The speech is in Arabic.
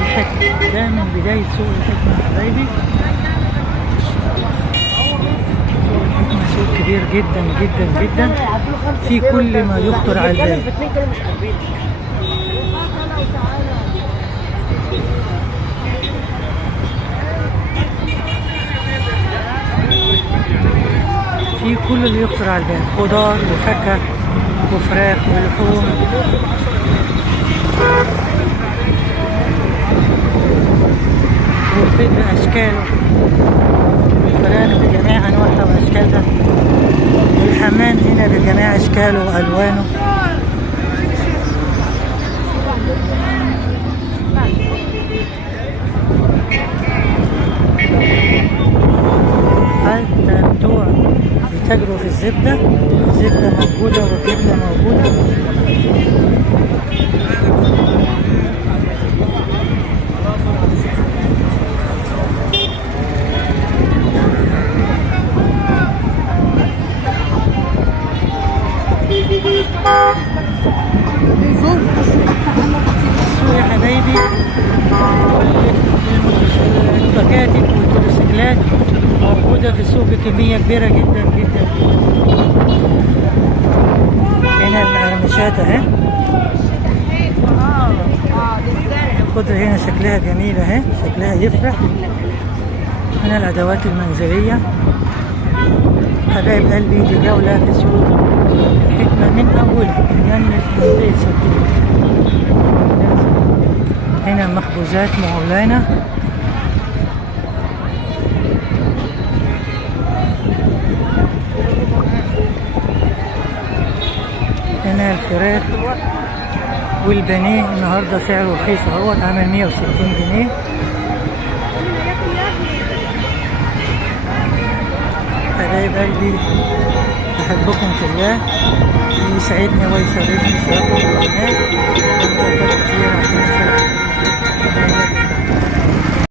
الحكمة ده من بداية سوق الحكمة يا حبايبي. سوق الحكمة سوق كبير جدا جدا جدا، في كل ما يخطر على البال. في كل اللي يخطر على البال، خضار وفاكهة وفراخ ولحوم والبيض بأشكاله، الفراخ بجميع أنواعها وأشكالها، والحمام هنا بجميع أشكاله وألوانه. حتى بتوع بيتاجروا في الزبدة، الزبدة موجودة والجبنة موجودة. السوق يا حبايبي التكاتك والموتوسيكلات موجودة في السوق بكمية كبيرة جدا جدا. هنا المقرمشات اهي، الخضرة هنا شكلها جميل اهي، شكلها يفرح. هنا الأدوات المنزلية. حبايب قلبي دي جولة في سوق الحكمة من أولها من منطقة سطوح. هنا مخبوزات مولانا، هنا الفراخ والبانيه النهارده سعره رخيص اهوت، عامل 160 جنيه. حبايب قلبي بحبكم في الله، يسعدني ويسعدني شرفكم في القناة.